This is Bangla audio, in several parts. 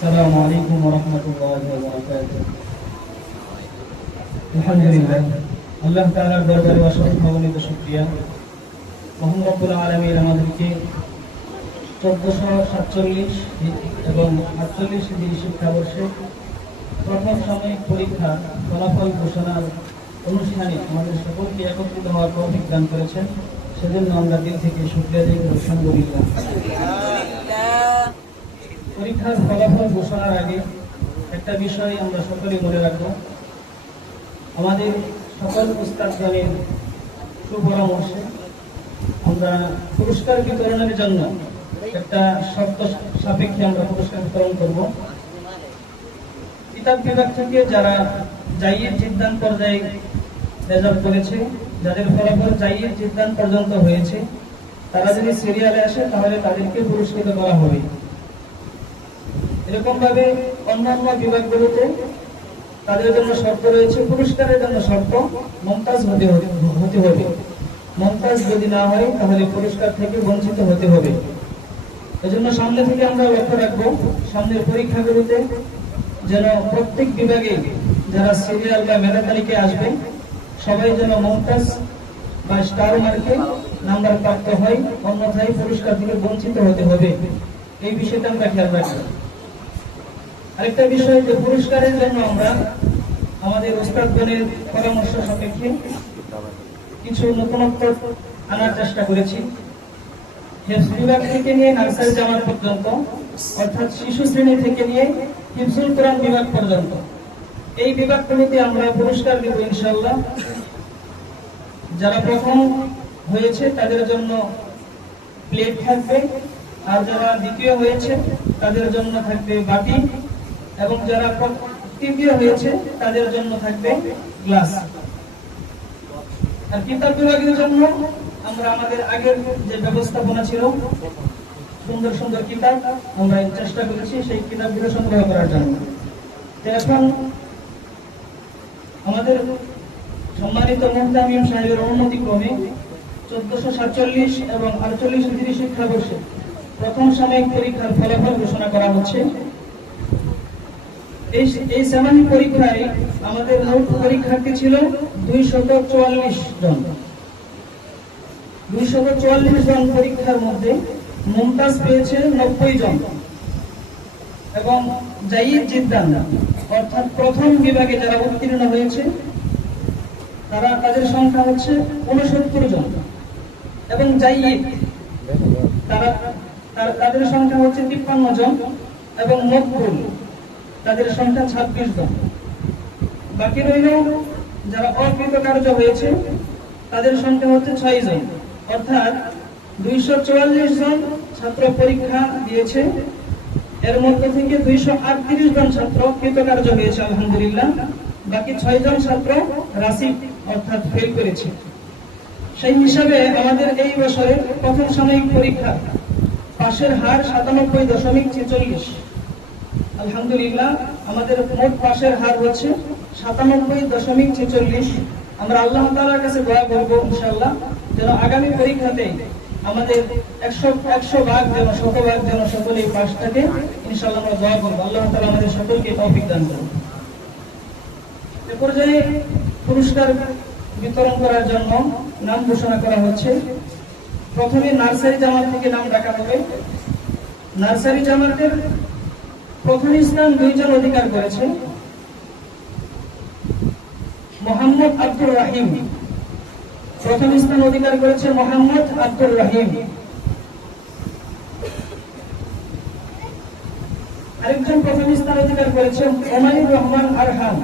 السلام عليكم ورحمة الله وبركاته. الحمد لله আল্লাহ তাআলার দরবারে অসংখ্য শুকরিয়া। মহান রব্বুল আলামিন আমাদেরকে 1447 এবং 48 হিজরি শিক্ষাবর্ষে প্রথম সাময়িক পরীক্ষা ফলাফল ঘোষণার অনুষ্ঠানে আমাদের সকলকে একত্রিত হওয়ার তৌফিক দান করেছেন। সেজন্য আমরা দিল থেকে শুকরিয়া জানাই। আলহামদুলিল্লাহ। পরীক্ষার ফলাফল ঘোষণার আগে একটা বিষয় আমরা সকলেই মনে রাখবো। আমাদের সকল উস্তাদগণের সুপরামর্শে আমরা পুরস্কার বিতরণের জন্য একটা শর্ত সাপেক্ষে আমরা পুরস্কার বিতরণ করব। কিতাব বিভাগ থেকে যারা জাইয়ের জিদ্দান পর্যায়ে রেজাল্ট করেছে, যাদের ফলাফল জাইয়ের জিদ্দান পর্যন্ত হয়েছে, তারা যদি সিরিয়ালে আসে তাহলে তাদেরকে পুরস্কৃত করা হবে। এরকম ভাবে অন্যান্য বিভাগগুলোতে তাদের জন্য শর্ত রয়েছে। পুরস্কারের জন্য শর্ত মমতাজ হতে হবে। মমতাজ যদি না হয় তাহলে পুরস্কার থেকে বঞ্চিত হতে হবে। এজন্য সামনে থেকে আমরা লক্ষ্য রাখবো, সামনের পরীক্ষাগুলোতে যেন প্রত্যেক বিভাগে যারা সিরিয়াল বা মেধা তালিকায় আসবে সবাই যেন মমতাজ বা স্টার মার্কে নাম্বার প্রাপ্ত হয়, অন্যথায় পুরস্কার থেকে বঞ্চিত হতে হবে। এই বিষয়টা আমরা খেয়াল রাখবো। আরেকটা বিষয় যে পুরস্কারের জন্য আমরা আমাদের উস্তাদগণের পরামর্শ সাপেক্ষে কিছু নতুনত্ব আনার চেষ্টা করেছি। হেফজ বিভাগ থেকে নিয়ে নার্সারি জামাত পর্যন্ত, অর্থাৎ শিশু শ্রেণী থেকে নিয়ে হিফজুল কোরআন বিভাগ পর্যন্ত এই বিভাগগুলিতে আমরা পুরস্কার দেব ইনশাআল্লাহ। যারা প্রথম হয়েছে তাদের জন্য প্লেট থাকবে, আর যারা দ্বিতীয় হয়েছে তাদের জন্য থাকবে বাটি, এবং যারা তৃতীয় হয়েছে তাদের জন্য থাকবে গ্লাস। আর কিতাব বিভাগের জন্য আমরা আমাদের আগের যে ব্যবস্থাপনা ছিল, সুন্দর সুন্দর কিতাব আমরা চেষ্টা করেছি সেই কিতাবগুলো সংগ্রহ করার জন্য। এখন আমাদের সম্মানিত মুহতামিম সাহেবের অনুমতি ক্রমে 1447 এবং 48 হিজরি শিক্ষাবর্ষে প্রথম সাময়িক পরীক্ষার ফলাফল ঘোষণা করা হচ্ছে। এই সাময়িক পরীক্ষায় আমাদের মোট পরীক্ষার্থী ছিল 244 জন। 244 জন পরীক্ষার মধ্যে মুমতাজ পেয়েছে 90 জন, এবং জাইদ জিদ্দান অর্থাৎ প্রথম বিভাগে যারা উত্তীর্ণ হয়েছে তাদের সংখ্যা হচ্ছে 69 জন, এবং জাইদ তাদের সংখ্যা হচ্ছে 53 জন, এবং মকবুল তাদের সংখ্যা 26 জন। বাকি রইল যারা অকৃতকার্য হয়েছে তাদের সংখ্যা হচ্ছে 6 জন। অর্থাৎ 244 জন ছাত্র পরীক্ষা দিয়েছে, এর মধ্যে থেকে 238 জন ছাত্র কৃতকার্য হয়েছে আলহামদুলিল্লাহ। বাকি 6 জন ছাত্র রাসিব অর্থাৎ ফেল করেছে। সেই হিসাবে আমাদের এই বছরের প্রথম সাময়িক পরীক্ষা পাশের হার 97.46। আলহামদুলিল্লাহ আমাদের মোট পাশের হার হচ্ছে 97.46। আমরা আল্লাহ তাআলার কাছে দোয়া করব ইনশাআল্লাহ যেন আগামী পরীক্ষাতে আমাদের 100 ভাগ যেন 100 ভাগ যেন সকলেই পাশ থাকে ইনশাআল্লাহ। আমরা দোয়া করব আল্লাহ তাআলা আমাদের সকলকে তৌফিক দান করুন। এ পর্যায়ে পুরস্কার বিতরণ করার জন্য নাম ঘোষণা করা হচ্ছে। প্রথমে নার্সারি জামাত থেকে নাম ডাকা হবে। নার্সারি জামাতের প্রথম স্থান 2 জন অধিকার করেছে। মোহাম্মদ আব্দুর রহিম প্রথম স্থান অধিকার করেছে। মোহাম্মদ আব্দুর রহিম। আরেকজন প্রথম স্থান অধিকার করেছে ওমাইর রহমান আরহাম।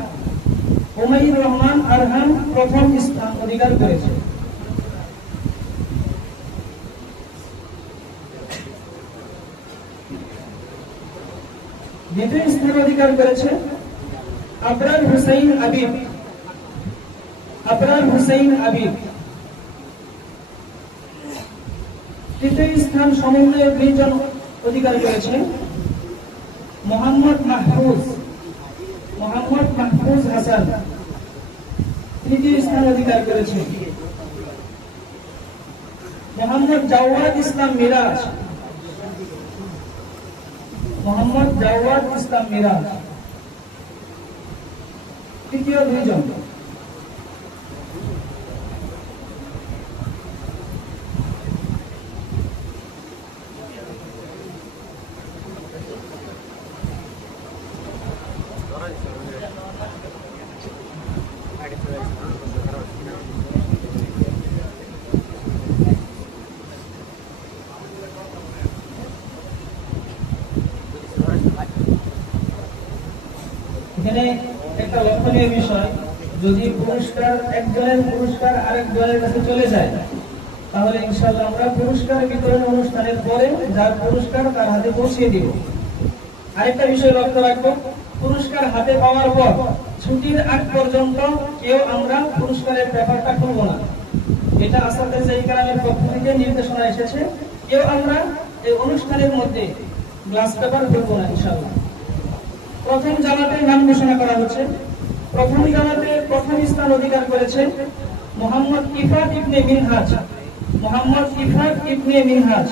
ওমাইর রহমান আরহাম প্রথম স্থান অধিকার করেছে। দ্বিতীয় স্থান অধিকার করেছে আবরার হুসাইন আবিদ। আবরার হুসাইন আবিদ। তৃতীয় স্থান সমন্বয়ে 2 জন অধিকার করেছে মোহাম্মদ মাহফুজ হাসান। তৃতীয় স্থান অধিকার করেছে মোহাম্মদ জাওয়াদ ইসলাম মিরাজ। মোহাম্মদ জাওয়াদ ইসলাম মিরাজ। তৃতীয় দুইজন এখানে একটা লক্ষণীয় বিষয়, যদি পুরস্কার একজনের পুরস্কার আরেকজনের কাছে চলে যায় তাহলে ইনশাআল্লাহ আমরা পুরস্কার বিতরণ অনুষ্ঠানের পরে যার পুরস্কার তার হাতে পৌঁছে দিব। আরেকটা বিষয় লক্ষ্য রাখবো, পুরস্কার হাতে পাওয়ার পর ছুটির আগ পর্যন্ত কেউ আমরা পুরস্কারের ব্যাপারটা খুলবো না। এটা আসাদের জায়গার পক্ষ থেকে নির্দেশনা এসেছে, কেউ আমরা এই অনুষ্ঠানের মধ্যে গ্লাস পেপার খুলবো না ইনশাআল্লাহ। প্রথম জামাতের নাম ঘোষণা করা হচ্ছে। প্রথম জামাতে প্রথম স্থান অধিকার করেছে মোহাম্মদ ইফাত ইবনে মিনহাজ। মোহাম্মদ ইফাত ইবনে মিনহাজ।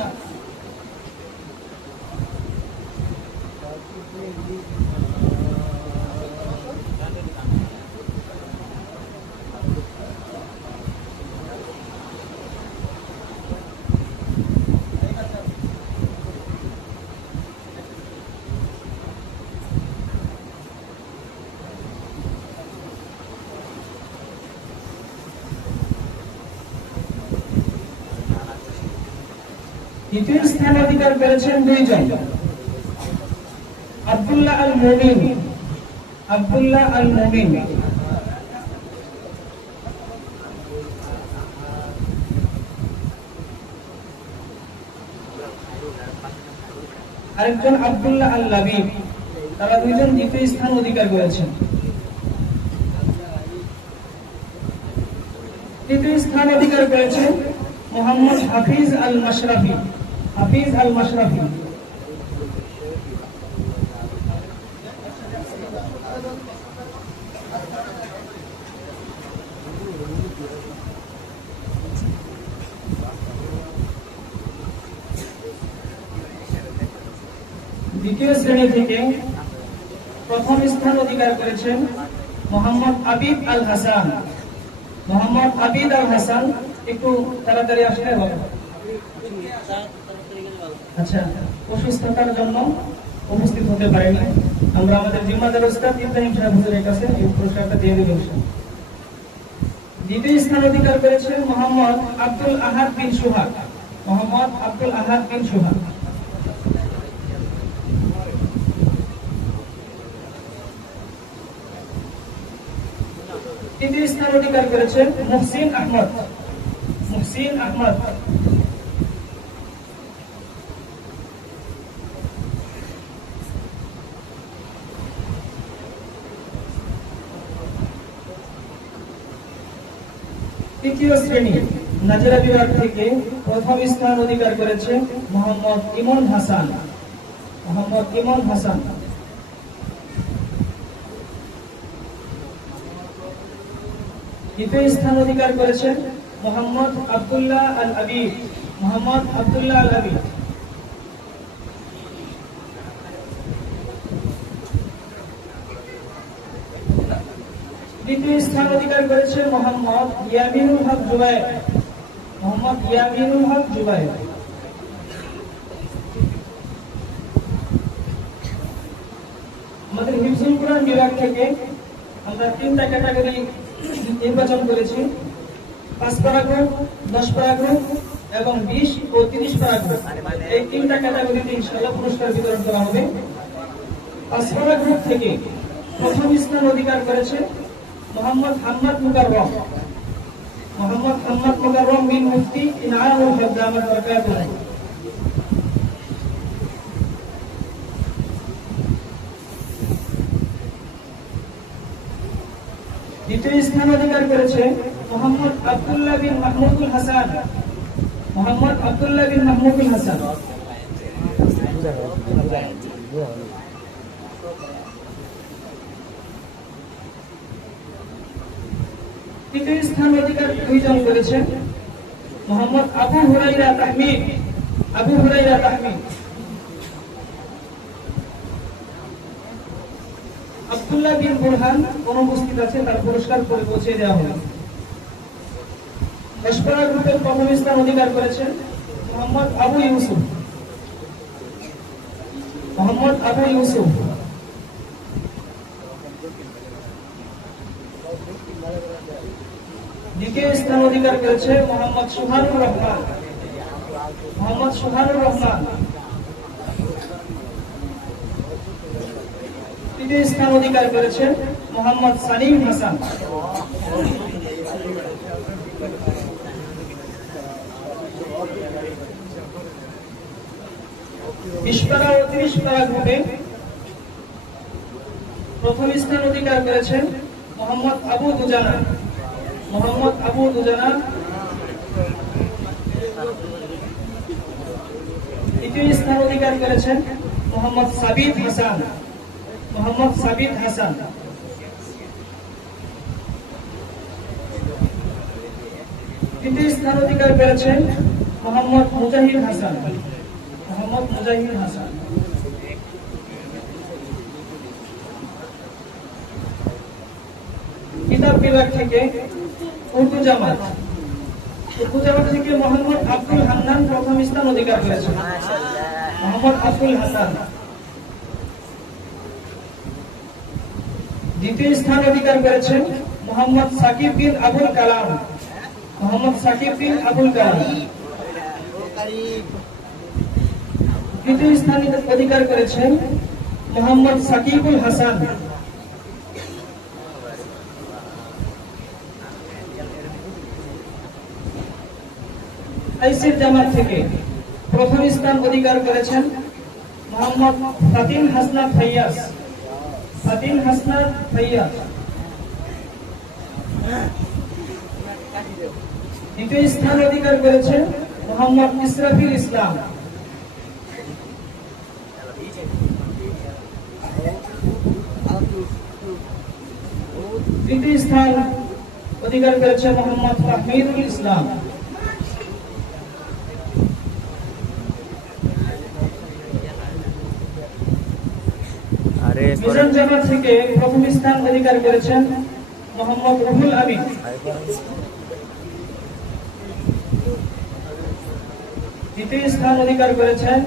দ্বিতীয় স্থান অধিকার করেছেন দুইজন, আব্দুল্লাহ আল মুমিন। আব্দুল্লাহ আল মুমিন। আরেকজন আব্দুল্লাহ আল লাবিব। তারা দুইজন দ্বিতীয় স্থান অধিকার করেছেন। তৃতীয় স্থান অধিকার করেছেন মোহাম্মদ হাফিজ আল মাশরাফি। হাফিজ আল মাশরাফি। দ্বিতীয় শ্রেণী থেকে প্রথম স্থান অধিকার করেছেন মোহাম্মদ আবিদ আল হাসান। মোহাম্মদ আবিদ আল হাসান, একটু তাড়াতাড়ি আসলে হবে। আচ্ছা, অসুস্থতার জন্য উপস্থিত হতে পারেনি। আমরা আমাদের জিম্মাদার উস্তাদ ইব্রাহিম সাহেব হুজুরের কাছে এই পুরস্কারটা দিয়ে দেব ইনশাআল্লাহ। দ্বিতীয় স্থান অধিকার করেছেন মোহাম্মদ আব্দুল আহাদ বিন সুহাগ। মোহাম্মদ আব্দুল আহাদ বিন সুহাগ। তৃতীয় স্থান অধিকার করেছেন মুহসিন আহমদ। মুহসিন আহমদ। তৃতীয় শ্রেণী নাজিরা বিভাগ থেকে প্রথম স্থান অধিকার করেছে মোহাম্মদ ইমন হাসান। মোহাম্মদ ইমন হাসান। দ্বিতীয় স্থান অধিকার করেছেন মোহাম্মদ আব্দুল্লাহ আল আবিদ। মোহাম্মদ আব্দুল্লাহ আল আবিদ। তৃতীয় স্থান অধিকার করেছেন মোহাম্মদ ইয়ামিনুল হক জুবায়ের। মোহাম্মদ ইয়ামিনুল হক জুবায়ের। আমাদের হিফজুল কুরআন বিভাগ থেকে আমরা তিনটা ক্যাটাগরি নির্বাচন করেছি, 5 পারা গ্রুপ, 10 পারা গ্রুপ এবং 20 ও 30 পারা গ্রুপ। এই তিনটা ক্যাটাগরিতে ইনশাআল্লাহ পুরস্কার বিতরণ করা হবে। 5 পারা গ্রুপ থেকে প্রথম স্থান অধিকার করেছে মোহাম্মদ হাম্মাদ মুকাররম। মোহাম্মদ হাম্মাদ মুকাররম বিন মুফতি ইনআমুল হক দামাত বারাকাতুহু। দ্বিতীয় স্থান অধিকার করেছে মোহাম্মদ আব্দুল্লাহ বিন মাহমুদুল হাসান। মোহাম্মদ আব্দুল্লাহ বিন মাহমুদুল হাসান। তৃতীয় স্থান অধিকার দুইজন করেছে মোহাম্মদ আবু হুরাইরা তাহমিদ। আবু হুরাইরা তাহমিদ। আব্দুল্লাহ বিন বুরহান অনুপস্থিত আছে, তার পুরস্কার করে পৌঁছে দেওয়া হবে। দশপাড়া গ্রুপের প্রথম স্থান অধিকার করেছেন মোহাম্মদ আবু ইউসুফ। মোহাম্মদ আবু ইউসুফ। দ্বিতীয় স্থান অধিকার করেছে মোহাম্মদ সুহানুর রহমান। মোহাম্মদ সুহানুর রহমান। তৃতীয় স্থান অধিকার করেছে মোহাম্মদ সালিম হাসান। বিশপাড়া ও ৩০ পাড়া গ্রুপে প্রথম স্থান অধিকার করেছেন মোহাম্মদ আবু দুজানা। মোহাম্মদ আবু দুজানা। দ্বিতীয় স্থান অধিকার করেছেন মোহাম্মদ সাবিত হাসান। মোহাম্মদ সাবিত হাসান। তৃতীয় স্থান অধিকার করেছেন মোহাম্মদ মুজাহিদ হাসান। মোহাম্মদ মুজাহিদ হাসান। কিতাব বিভাগ থেকে উর্দু জামাত থেকে মোহাম্মদ আব্দুল হান্নান প্রথম স্থান অধিকার করেছেন। মোহাম্মদ আব্দুল হান্নান। দ্বিতীয় স্থান অধিকার করেছেন মোহাম্মদ সাকিব বিন আবুল কালাম। মোহাম্মদ সাকিব বিন আবুল কালাম। তৃতীয় স্থান অধিকার করেছেন মোহাম্মদ সাকিবুল হাসান। আইসির জামাত থেকে প্রথম স্থান অধিকার করেছেন মোহাম্মদ ফাতিন হাসনাত ফাইয়াস। ফাতিন হাসনাত ফাইয়াস। দ্বিতীয় স্থান অধিকার করেছেন মোহাম্মদ ইসরাফিল ইসলাম। তৃতীয় স্থান অধিকার করেছে মোহাম্মদ ফাহমিদুল ইসলাম। মিজান জামাত থেকে প্রথম স্থান অধিকার করেছেন মোহাম্মদ রুহুল আমিন। দ্বিতীয় স্থান অধিকার করেছেন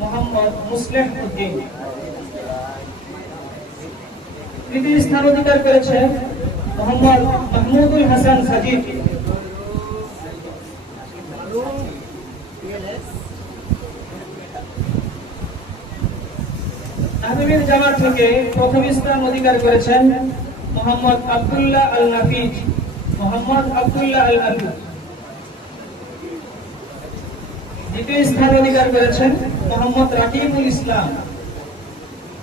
মোহাম্মদ মুসলিহ উদ্দিন। তৃতীয় স্থান অধিকার করেছেন মোহাম্মদ মাহমুদুল হাসান সাজিদ। আহমেদ জামাত থেকে প্রথম স্থান অধিকার করেছেন মোহাম্মদ আব্দুল্লাহ আল নাফিজ। মোহাম্মদ আব্দুল্লাহ আল নাফিজ। দ্বিতীয় স্থান অধিকার করেছেন মোহাম্মদ রাকিবুল ইসলাম।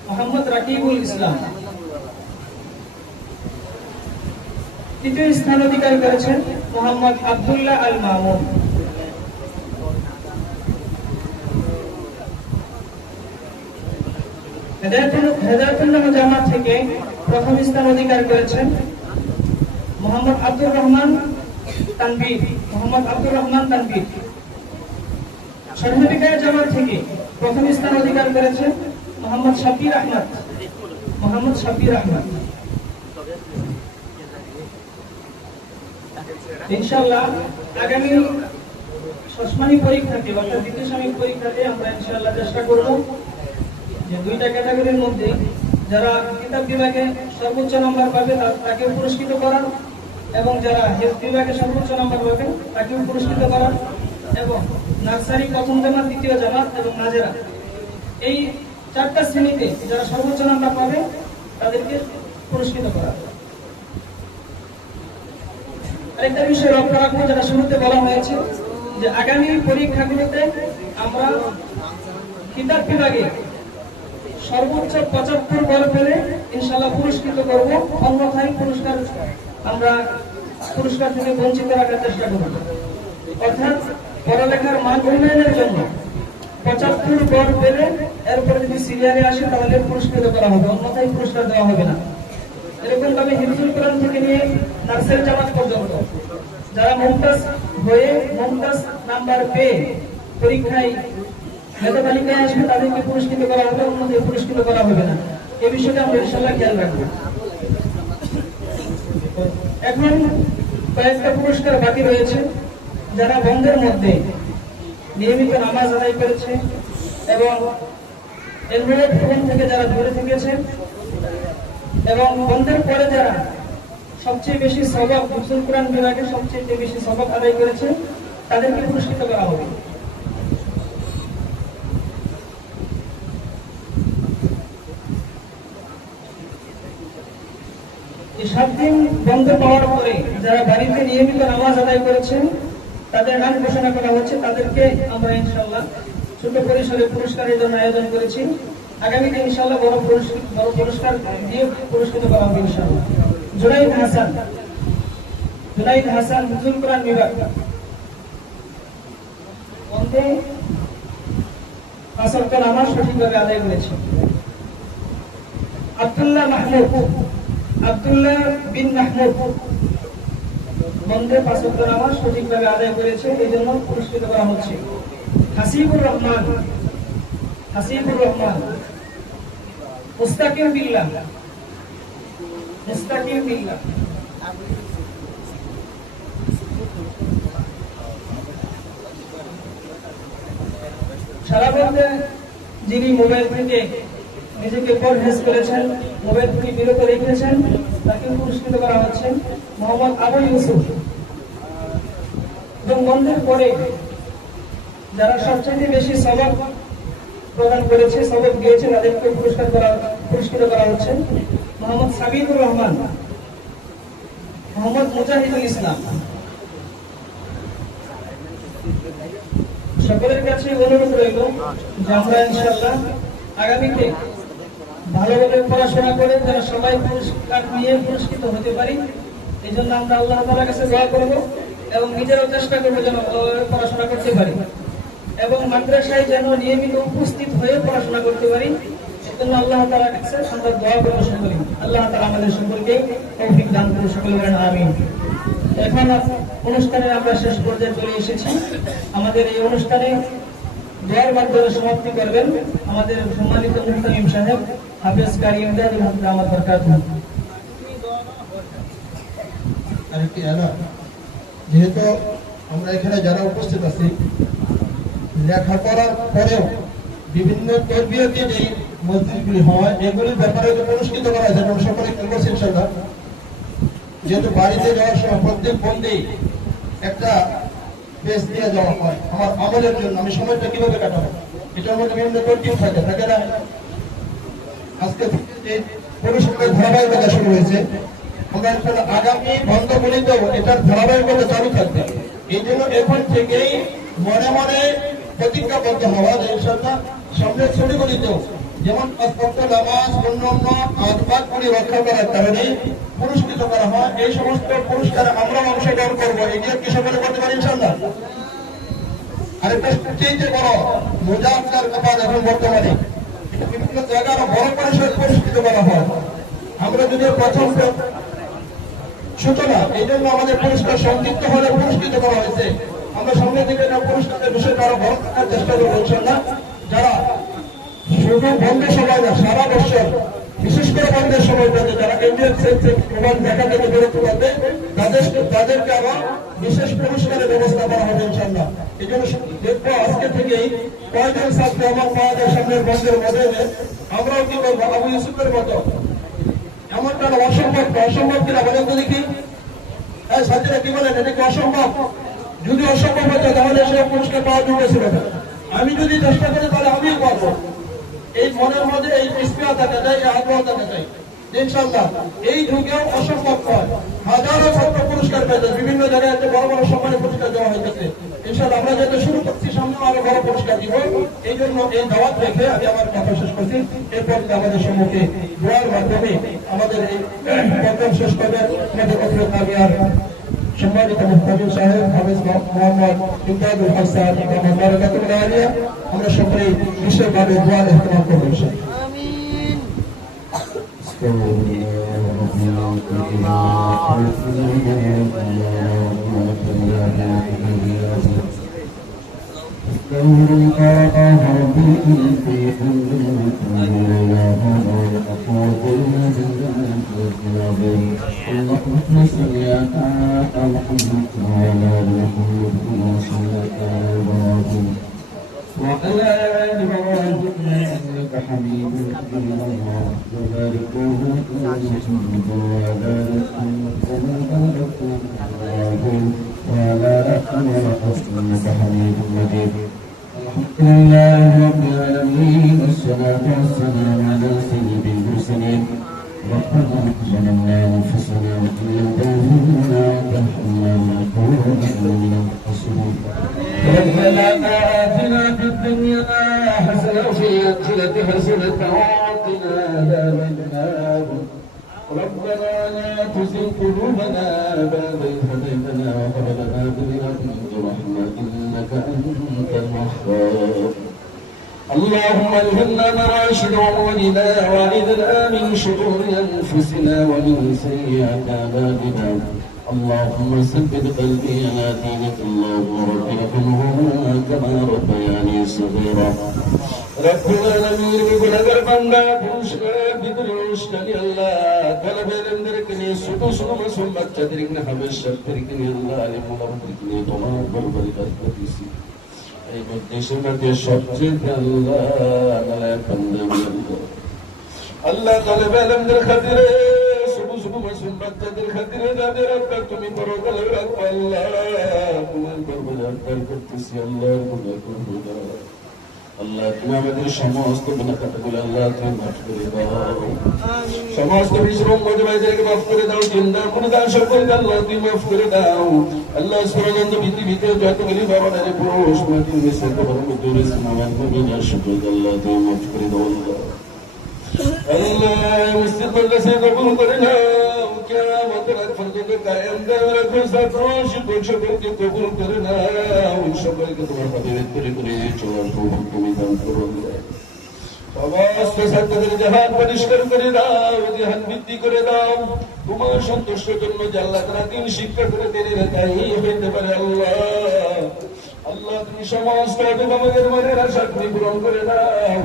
মোহাম্মদ রাকিবুল ইসলাম। তৃতীয় স্থান অধিকার করেছেন মোহাম্মদ আব্দুল্লাহ আল মামুন। হেদায়েতুল্লাহ জামাত থেকে প্রথম স্থান অধিকার করেছেন মোহাম্মদ আব্দুর রহমান তানভীর। মোহাম্মদ আব্দুর রহমান তানভীর। সর্বদিকায় জামাত থেকে প্রথম স্থান অধিকার করেছেন মোহাম্মদ শাব্বির আহমদ। মোহাম্মদ শাব্বির আহমদ। ইনশাআল্লাহ আগামী ষষ্ঠমানিক পরীক্ষাতে অর্থাৎ দ্বিতীয় সাময়িক পরীক্ষাতে আমরা ইনশাআল্লাহ চেষ্টা করব যে দুইটা ক্যাটাগরির মধ্যে যারা কিতাব বিভাগে সর্বোচ্চ নাম্বার পাবে তাকেও পুরস্কৃত করার, এবং যারা হেলথ বিভাগে সর্বোচ্চ নাম্বার পাবে তাকেও পুরস্কৃত করার, এবং নার্সারি প্রথম জামাত, দ্বিতীয় জামাত এবং নাজেরা, এই চারটা শ্রেণীতে যারা সর্বোচ্চ নাম্বার পাবে তাদেরকে পুরস্কৃত করা। আরেকটা বিষয় লক্ষ্য রাখবো, যেটা শুরুতে বলা হয়েছে যে আগামী পরীক্ষাগুলোতে আমরা কিতাব বিভাগে সর্বোচ্চ ৭৫ বল পেলে ইনশাআল্লাহ পুরস্কৃত করব, অন্যথায় পুরস্কার থেকে বঞ্চিত রাখার চেষ্টা করব। অর্থাৎ পড়ালেখার মান উন্নয়নের জন্য ৭৫ বল পেলে এরপরে যদি সিরিয়ালে আসে তাহলে পুরস্কৃত করা হবে, অন্যথায় পুরস্কার দেওয়া হবে না। এরকম ভাবে হিফজুল কোরআন থেকে নিয়ে নার্সারি জামাত পর্যন্ত যারা মুমতাজ হয়ে মুমতাজ নাম্বার পেয়ে পরীক্ষায় মেধা তালিকায় আসবে তাদেরকে পুরস্কৃত করা হবে, অন্যদের পুরস্কৃত করা হবে না। এই বিষয়টা আমরা ইনশাআল্লাহ খেয়াল রাখবো। এখন কয়েকটা পুরস্কার বাকি রয়েছে। যারা বন্ধের মধ্যে নিয়মিত নামাজ আদায় করেছে এবং এলমেট ফোন থেকে যারা দূরে থেকেছে এবং বন্ধের পরে যারা সবচেয়ে বেশি সওয়াব হিফজুল কোরআন বিভাগে সবচেয়ে বেশি সওয়াব আদায় করেছে তাদেরকে পুরস্কৃত করা হবে। এই 7 দিন বন্ধ পাওয়ার পরে যারা বাড়িতে নিয়মিত নামাজ আদায় করেছেন তাদের নাম ঘোষণা করা হচ্ছে। তাদেরকে আমরা ইনশাআল্লাহ ছোট পরিসরে পুরস্কারের জন্য আয়োজন করেছি। আগামীতে ইনশাআল্লাহ বড় পুরস্কার দিয়ে পুরস্কৃত করা হবে ইনশাআল্লাহ। জুনাইদ হাসান হিফজুল কোরআন বিভাগ বন্ধে 5 ওয়াক্ত নামাজ সঠিকভাবে আদায় করেছে। আব্দুল্লাহ বিন মাহমুদ বন্ধে 5 ওয়াক্ত নামাজ সঠিকভাবে আদায় করেছে, এই জন্য পুরস্কৃত করা হচ্ছে। হাসিবুর রহমান মুস্তাকিম বিল্লাহ সারা বলতে যিনি মোবাইল থেকে নিজেকে পরহেজ করেছেন, মোবাইল থেকে বিরত রেখেছেন, তাকে পুরস্কৃত করা হচ্ছে। মোহাম্মদ আবু ইউসুফ। এবং বন্ধের পরে যারা সবচেয়ে বেশি সওয়াব প্রদান করেছে, সওয়াব দিয়েছে, তাদেরকে পুরস্কৃত করা হচ্ছে। মোহাম্মদ সাবিকুর রহমান, মোহাম্মদ মুজাহিদুল ইসলাম। সকলের কাছে অনুরোধ রইল যে আমরা ইনশাআল্লাহ আগামীতে ভালোভাবে পড়াশোনা করে যারা সবাই পুরস্কার নিয়ে পুরস্কৃত হতে পারি, এই জন্য আমরা আল্লাহ তাআলার কাছে দোয়া করব এবং নিজেরাও চেষ্টা করবো যেন পড়াশোনা করতে পারি এবং মাদ্রাসায় যেন নিয়মিত উপস্থিত হয়ে পড়াশোনা করতে পারি। এই জন্য আল্লাহ তাআলার কাছে আমরা দোয়া প্রদর্শন করি। আল্লাহ তাআলা আমাদের সকলকে তৌফিক দান করুন, সকলে বলেন আমিন। এখন অনুষ্ঠানের আমরা শেষ পর্যায়ে চলে এসেছি। আমাদের এই অনুষ্ঠানে দোয়ার মাধ্যমে সমাপ্তি করবেন আমাদের সম্মানিত মুহতামিম সাহেব হাফেজ কারি ইমদাদুল হক দামাত বরকাতুহু। আরেকটি এলাকা, যেহেতু আমরা এখানে যারা উপস্থিত আছি লেখাপড়ার পরেও বিভিন্ন তরবিয়তি যে মসজিদগুলি হয় এগুলির ব্যাপারে পুরস্কৃত করা হয়েছে এবং সকলে কি করছে ইনশাআল্লাহ। যেহেতু বাড়িতে যাওয়ার সময় প্রত্যেক বন্ধেই একটা পেজ দিয়ে যাওয়া হয় আমার আমলের জন্য, আমি সময়টা কিভাবে কাটাবো, এটার মধ্যে বিভিন্ন তরকিব থাকে না। আজকে এই পুরস্কারের ধারাবাহিকতা শুরু হয়েছে। আমরা আগামী বন্ধগুলিতেও এটার ধারাবাহিকতা চালু থাকবে। এই জন্য এখন থেকেই মনে মনে প্রতিজ্ঞাবদ্ধ হওয়া যে ইনশাআল্লাহ সামনের ছবিগুলিতেও যেমন নামাজ অন্যান্য আদবাদগুলি রক্ষা করার কারণে পুরস্কৃত করা হয়, এই সমস্ত পুরস্কারে আমরা অংশগ্রহণ করবো। এগুলো কি সকলে করতে পারি ইনশাআল্লাহ। আরেকটা সবচেয়ে বড় মুজাফফর কাপাদ এখন বর্তমানে বিভিন্ন জায়গার বড় পরিসরে পুরস্কৃত করা হয়। আমরা যদি প্রথম সূচনা, এই জন্য আমাদের পুরস্কার সংযুক্ত হলে পুরস্কৃত করা হয়েছে। আমরা সামনে থেকে পুরস্কারের বিষয়টা আরো বড় করার চেষ্টা করবো ইনশাআল্লাহ। যারা শুধু বন্ধের সময় না, সারা বছর বিশেষ করে বন্ধের সময়টাতে যারা মোবাইল দেখা থেকে বিরত করবে তাদেরকে আবার বিশেষ পুরস্কারের ব্যবস্থা করা হবে ইনশাআল্লাহ। এই জন্য দেখবো আজকে থেকেই কয়েকজন ছাত্র আমার পাওয়াদের সামনের বন্ধের মধ্যে আমরাও কি করবো আবু ইউসুফের মতো এমনটা অসম্ভব কিনা বলেন তো দেখি। ছাত্রীরা কি বলেন এটা কি অসম্ভব? যদি অসম্ভব হতো তাহলে সে পুরস্কার পাওয়ার যোগ্য ছিল না। আমি যদি চেষ্টা করি তাহলে আমিও পারবো। এই মনের মধ্যে এই স্পৃহা থাকা যায়, এই আগ্রহ থাকা যায় ইনশাআল্লাহ। এই যুগেও অসম্ভব হয়, হাজারো ছাত্র পুরস্কার পেয়েছে, বিভিন্ন জায়গায় বড় বড় সম্মানের পুরস্কার দেওয়া হয়েছে ইনশাআল্লাহ। আমরা যেহেতু শুরু করছি, সামনে আরো বড় পুরস্কার দিব। এই জন্য এই দাওয়াত রেখে আমি আমার কথা শেষ করছি। এরপর আমাদের সম্মুখে দোয়ার মাধ্যমে আমাদের এই প্রোগ্রাম শেষ করবে আমাদের অতিরিক্ত কামিয়ার সম্মানিত মুফতি সাহেব হাফেজ মোহাম্মদ ইমদাদুল হক সাহেব এবং বারাকাতুল্লাহ আলিয়া। আমরা সকলেই বিশেষভাবে দোয়ার ইহতিমাম করব ইনশাআল্লাহ। آمين. اللهم صل على محمد وعلى آل محمد كما صليت على إبراهيم وعلى آل إبراهيم إنك حميد مجيد وبارك على محمد وعلى آل محمد كما باركت على إبراهيم وعلى آل إبراهيم إنك حميد مجيد الحمد لله رب العالمين والصلاة والسلام على سيد المرسلين ربنا ظلمنا أنفسنا وإن لم تغفر لنا وترحمنا لنكونن من الخاسرين ربنا آتنا في الدنيا حسنة وفي الآخرة حسنة وقنا عذاب النار ربنا لا تزغ قلوبنا بعد إذ هديتنا وهب لنا من لدنك رحمة إنك أنت الوهاب اللهم الهمنا مراشد أمورنا وعذنا من شرور أنفسنا ومن سيئات أعمالنا اللهم ثبت قلبي على دينك اللهم رب ارحمهما كما ربياني صغيرا ربنا العالمين بكل أجر بندا পুরস্কার ভিতরে অনুষ্ঠানে আল্লাহ তলবেরদেরকে নিয়ে ছোট ছোট মাসুম বাচ্চাদেরকে নিয়ে হাবেশাদেরকে নিয়ে আল্লাহ আলিম ওলামাদেরকে নিয়ে তোমার দরবারে কাজ করতেছি এই দেশের মধ্যে সবচেয়ে আল্লাহ আল্লাহ আল্লাহ তলবেরদের খাতিরে ছোট ছোট মাসুম বাচ্চাদের খাতিরে যাদের আল্লাহ তুমি বড় করে রাখো আল্লাহ তোমার দরবারে আবদার করতেছি আল্লাহর গুনাহ করবে না আল্লাহ তুমি আমাদের সমস্ত গুনাহগুলো আল্লাহ তুমি মাফ করে দাও সমস্ত বিশ্রম মজবাইদেরকে মাফ করে দাও জিন্দা গুনাহগার সকলকে আল্লাহ তুমি মাফ করে দাও আল্লাহ সুবহানাহু পৃথিবীতে যতগুলি বাবাদের পুরুষ মাটির নিচে কবর মধ্যে রয়েছে নামান মুমিনার সকলকে আল্লাহ তুমি মাফ করে দাও আল্লাহ মুসলিমদের কাছে কবুল করে নাও কিয়ামতের আগ পর্যন্ত কায়েম দাও রাখো সকল সকলকে কবুল করে নাও সকলকে তোমার হাবিবের তৈরি করে চলার তৌফিক তুমি দান করো সমস্ত ছাত্রদের জাহান পরিষ্কার করে দাও জাহান বৃদ্ধি করে দাও তোমার সন্তুষ্টের জন্য যে আল্লাহ তারা দিন শিক্ষা করে দিলে তাই হইতে পারে আল্লাহ আল্লাহ তুমি সমস্ত অভিভাবকের মনের আশা তুমি পূরণ করে দাও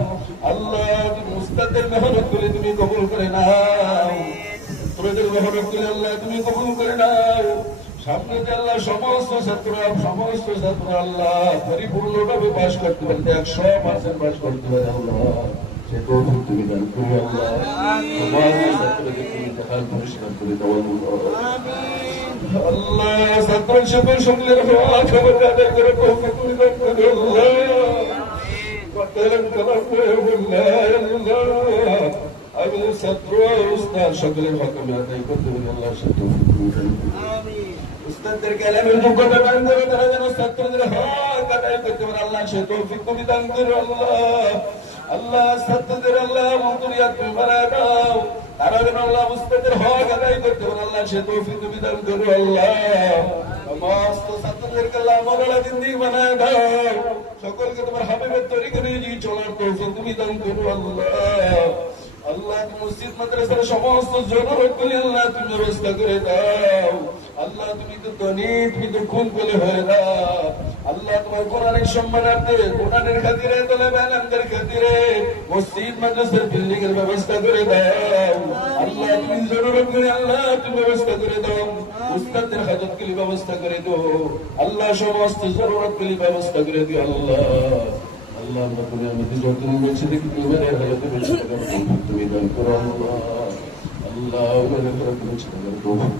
আল্লাহ তুমি উস্তাদের মেহনত করে তুমি কবুল করে নাও তোদের মেহনত করে আল্লাহ তুমি কবুল করে নাও সামনে যে আল্লাহ সমস্ত ছাত্র আল্লাহ পরিপূর্ণভাবে পাশ করতে পারে 100% পাশ করতে পারে আল্লাহ সে তৌফিক তুমি দান করো আল্লাহ সমস্ত ছাত্রদের তুমি দেখার পরিষ্কার করে দাও আল্লাহ ছাত্র সকল সকলের হওয়া খবর আদায় করে তৌফিক তুমি দান করো আল্লাহ আমি ছাত্র উস্তাদ সকলের হক আমি আদায় করতে পারি আল্লাহ সে তৌফিক তুমি দান করো উস্তাদদেরকে ইলমের যোগ্যতা দান করো তারা যেন ছাত্রদের হক আদায় করতে পারে আল্লাহ সে তৌফিক তুমি দান করো আল্লাহ ছাত্রদের আল্লাহ মন্তরিয়াত তুমি বানায় দাও তারা যেন আল্লাহ উস্তাদের হক আদায় করতে পারে আল্লাহ সে তৌফিক তুমি দান করো আল্লাহ সমস্ত ছাত্রদেরকে আল্লাহ মওলানা জিন্দেগি বানায় দাও সকলকে তোমার হাবিবের তরিকা নিয়ে চলার তৌফিক তুমি দান করো আল্লাহ মসজিদ মাদ্রাসার সমস্ত জরুরতগুলি আল্লাহ তুমি ব্যবস্থা করে দাও আল্লাহ তুমি তো ধনী তুমি তো খুন করে হয়ে দাও আল্লাহ তোমার কোরআনের সম্মানার্থে কোরআনের খাতিরে তলেবে ইলমের খাতিরে মসজিদ মাদ্রাসার বিল্ডিং এর ব্যবস্থা করে দাও আল্লাহ তুমি জরুরতগুলি আল্লাহ তুমি ব্যবস্থা করে দাও উস্তাদের হাজতগুলি ব্যবস্থা করে দাও আল্লাহ সমস্ত জরুরতগুলি ব্যবস্থা করে দিও আল্লাহ আল্লাহ আমরা তুমি আমাদের যত বলছি দেখি তোমার হালতে বেশি তুমি দান করো আল্লাহ আমাদের বলছি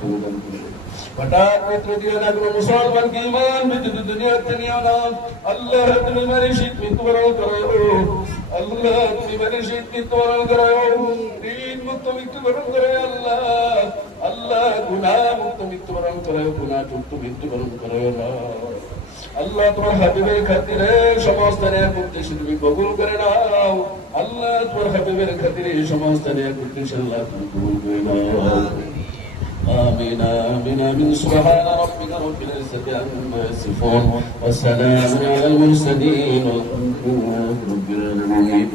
তুমি দান করো হঠাৎ মিত্র দিও না কোনো মুসলমান কি ইমান বিদ্যুৎ দুনিয়াতে নিও না আল্লাহ তুমি মারি শীত মৃত্যুবরণ করো আল্লাহ তুমি মারি শীত মৃত্যুবরণ করো দিন মুক্ত মৃত্যুবরণ করো আল্লাহ গুনাহ মুক্ত মৃত্যুবরণ করো গুনাহ মুক্ত মৃত্যুবরণ করো আল্লাহ তোমার হাবিবের খাতিরে সমস্ত নেক উদ্দেশ্য তুমি কবুল করে নাও আল্লাহ তোমার হাবিবের খাতিরে সমস্ত নেক উদ্দেশ্য আল্লাহ তুমি কবুল করে নাও آمين آمين آمين سبحان ربك رب العزة عما يصفون وسلام على المرسلين والحمد لله رب العالمين